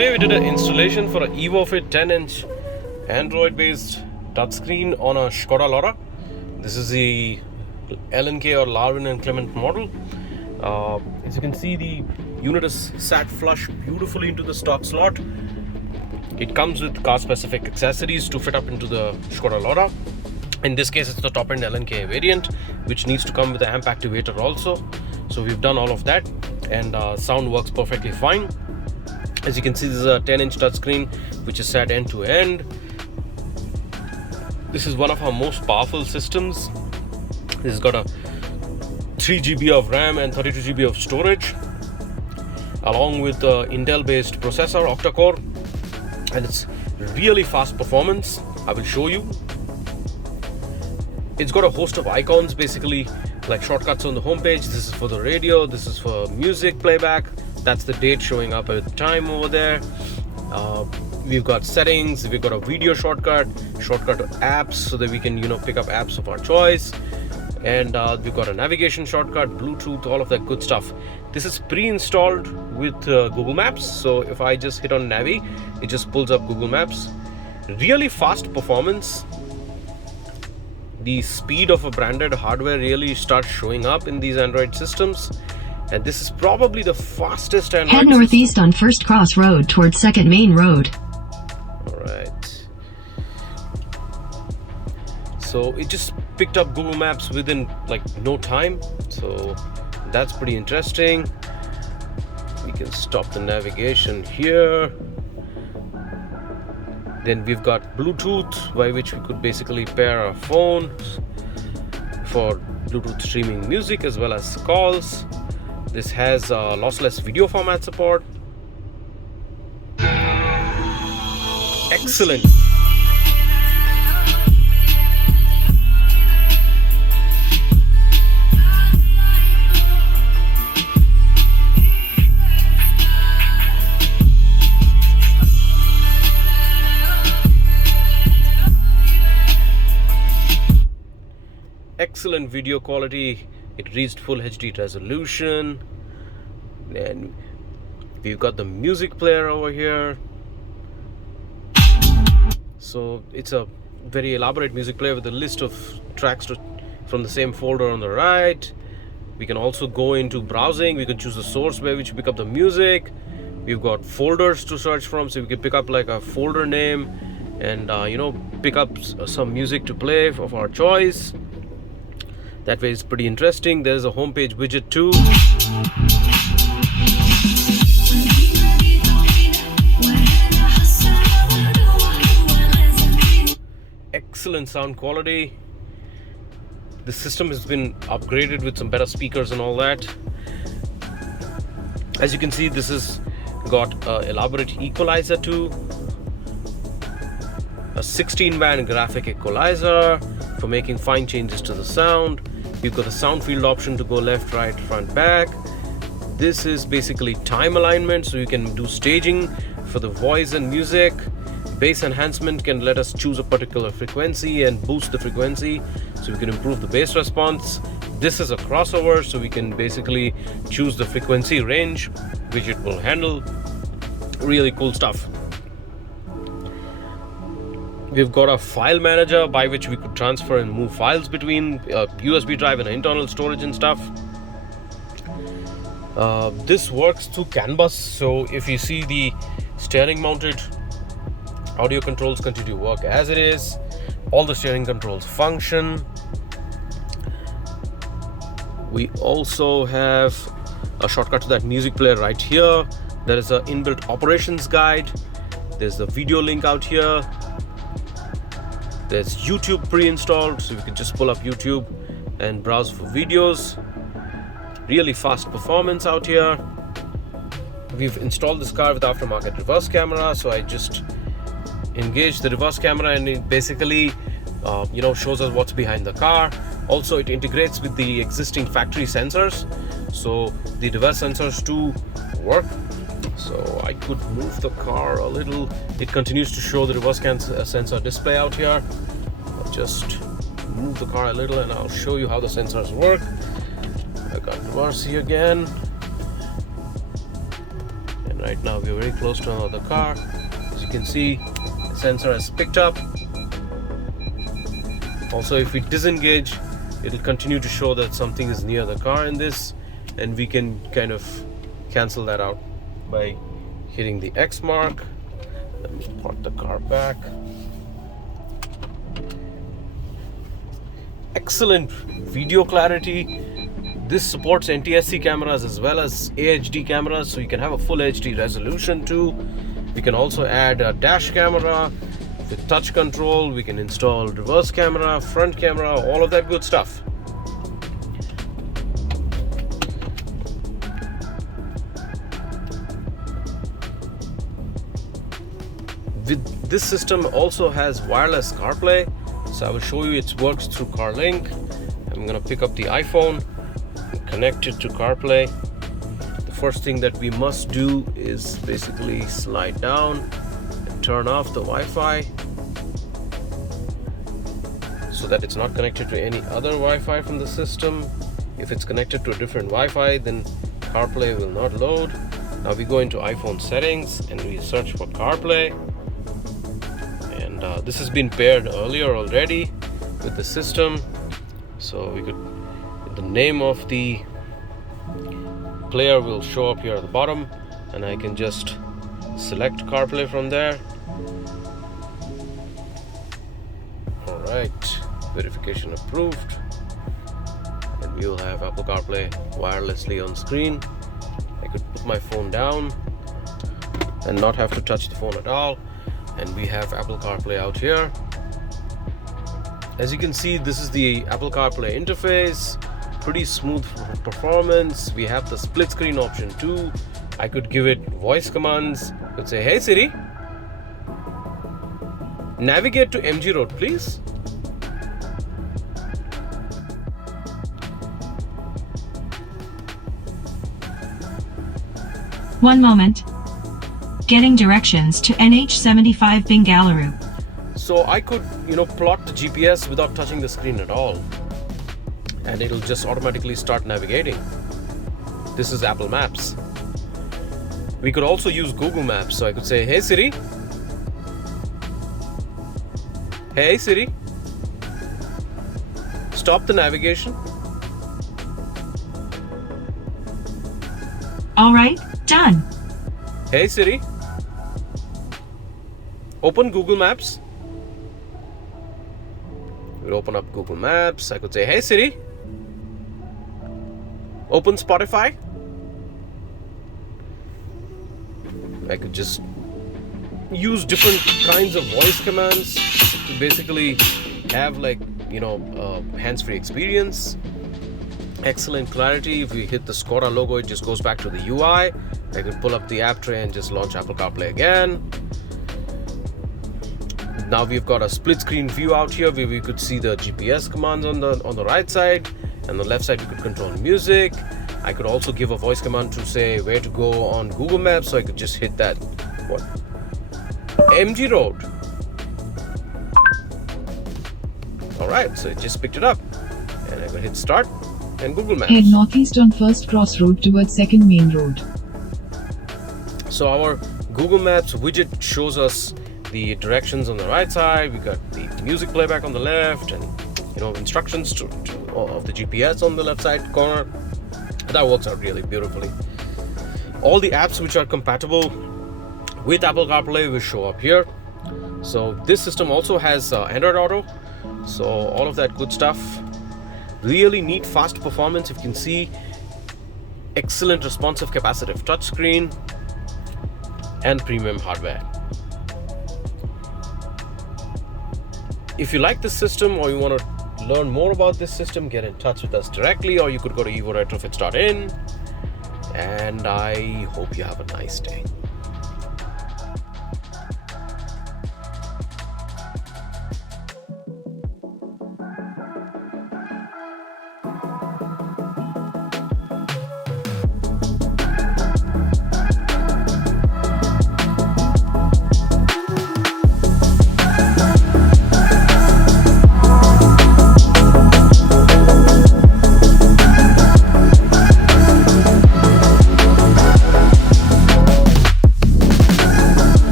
Today we did an installation for an EVO FIT 10-inch Android-based touchscreen on a Skoda Laura. This is the L&K or Laura L&K model. As you can see, the unit is sat flush beautifully into the stock slot. It comes with car-specific accessories to fit up into the Skoda Laura. In this case, it's the top-end L&K variant, which needs to come with an amp activator also. So we've done all of that, and sound works perfectly fine. As you can see, this is a 10-inch touchscreen which is set end to end. This is one of our most powerful systems. This has got a 3 GB of RAM and 32 GB of storage, along with the Intel-based processor, octa-core, and it's really fast performance. I will show you. It's got a host of icons, basically like shortcuts on the homepage. This is for the radio, this is for music playback. That's the date showing up at the time over there. We've got settings, we've got a video shortcut apps so that we can pick up apps of our choice, and we've got a navigation shortcut, Bluetooth, all of that good stuff. This is pre-installed with Google Maps, so if I just hit on Navi, it just pulls up Google Maps. Really fast performance. The speed of a branded hardware really starts showing up in these Android systems. And this is probably the fastest Android Head northeast on First Cross Road towards Second Main Road. Alright. So it just picked up Google Maps within like no time. So that's pretty interesting. We can stop the navigation here. Then we've got Bluetooth, by which we could basically pair our phone for Bluetooth streaming music as well as calls. This has lossless video format support. Excellent. Excellent video quality. It reached full HD resolution. Then we've got the music player over here. So it's a very elaborate music player with a list of tracks from the same folder on the right. We can also go into browsing. We can choose the source by which we pick up the music. We've got folders to search from, so we can pick up like a folder name and pick up some music to play of our choice. That way it's pretty interesting. There's a homepage widget too. Excellent sound quality. The system has been upgraded with some better speakers and all that. As you can see, this has got an elaborate equalizer too. A 16-band graphic equalizer for making fine changes to the sound. You've got the sound field option to go left, right, front, back. This is basically time alignment, so you can do staging for the voice and music. Bass enhancement can let us choose a particular frequency and boost the frequency, so we can improve the bass response. This is a crossover, so we can basically choose the frequency range which it will handle. Really cool stuff. We've got a file manager by which we could transfer and move files between a USB drive and internal storage and stuff. This works through Canbus, so if you see the steering mounted audio controls continue to work as it is. All the steering controls function. We also have a shortcut to that music player right here. There is an inbuilt operations guide. There's the video link out here. There's YouTube pre-installed, so you can just pull up YouTube and browse for videos. Really fast performance out here. We've installed this car with aftermarket reverse camera, so I just engage the reverse camera and it basically shows us what's behind the car. Also, it integrates with the existing factory sensors, so the reverse sensors too work. So I could move the car a little. It continues to show the reverse sensor display out here. I'll just move the car a little and I'll show you how the sensors work. I got reverse here again. And Right now we're very close to another car. As you can see, the sensor has picked up. Also, if we disengage, it'll continue to show that something is near the car in this, and we can kind of cancel that out by hitting the X mark. Let me park the car back. Excellent video clarity. This supports NTSC cameras as well as AHD cameras, so you can have a full HD resolution too. We can also add a dash camera with touch control. We can install reverse camera, front camera, all of that good stuff. This system also has wireless CarPlay, so I will show you it works through CarLink. I'm gonna pick up the iPhone and connect it to CarPlay. The first thing that we must do is basically slide down and turn off the Wi-Fi so that it's not connected to any other Wi-Fi from the system. If it's connected to a different Wi-Fi, then CarPlay will not load. Now we go into iPhone settings and we search for CarPlay. This has been paired earlier already with the system, so we could, the name of the player will show up here at the bottom, and I can just select CarPlay from there. Alright, verification approved, and we will have Apple CarPlay wirelessly on screen. I could put my phone down and not have to touch the phone at all, and we have Apple CarPlay out here. As you can see, this is the Apple CarPlay interface. Pretty smooth performance. We have the split screen option too. I could give it voice commands. I could say, "Hey Siri, navigate to MG Road, please." One moment. Getting directions to NH75 Bengaluru. So I could, plot the GPS without touching the screen at all, and it'll just automatically start navigating. This is Apple Maps. We could also use Google Maps, so I could say, "Hey Siri, stop the navigation." All right, done. "Hey Siri, open Google Maps." We'll open up Google Maps. I could say, "Hey Siri, open Spotify." I could just use different kinds of voice commands to basically have hands-free experience. Excellent clarity. If we hit the Skoda logo, it just goes back to the UI. I can pull up the app tray and just launch Apple CarPlay again. Now we've got a split screen view out here where we could see the GPS commands on the right side, and the left side we could control music. I could also give a voice command to say where to go on Google Maps, so I could just hit that. What? MG Road. Alright, so it just picked it up, and I could hit start and Google Maps. Head northeast on First Cross Road towards Second Main Road. So our Google Maps widget shows us the directions on the right side. We got the music playback on the left, and instructions of the GPS on the left side corner. That works out really beautifully. All the apps which are compatible with Apple CarPlay will show up here. So this system also has Android Auto, so all of that good stuff. Really neat fast performance. You can see excellent responsive capacitive touchscreen and premium hardware. If you like this system, or you want to learn more about this system, get in touch with us directly, or you could go to evoretrofits.in, and I hope you have a nice day.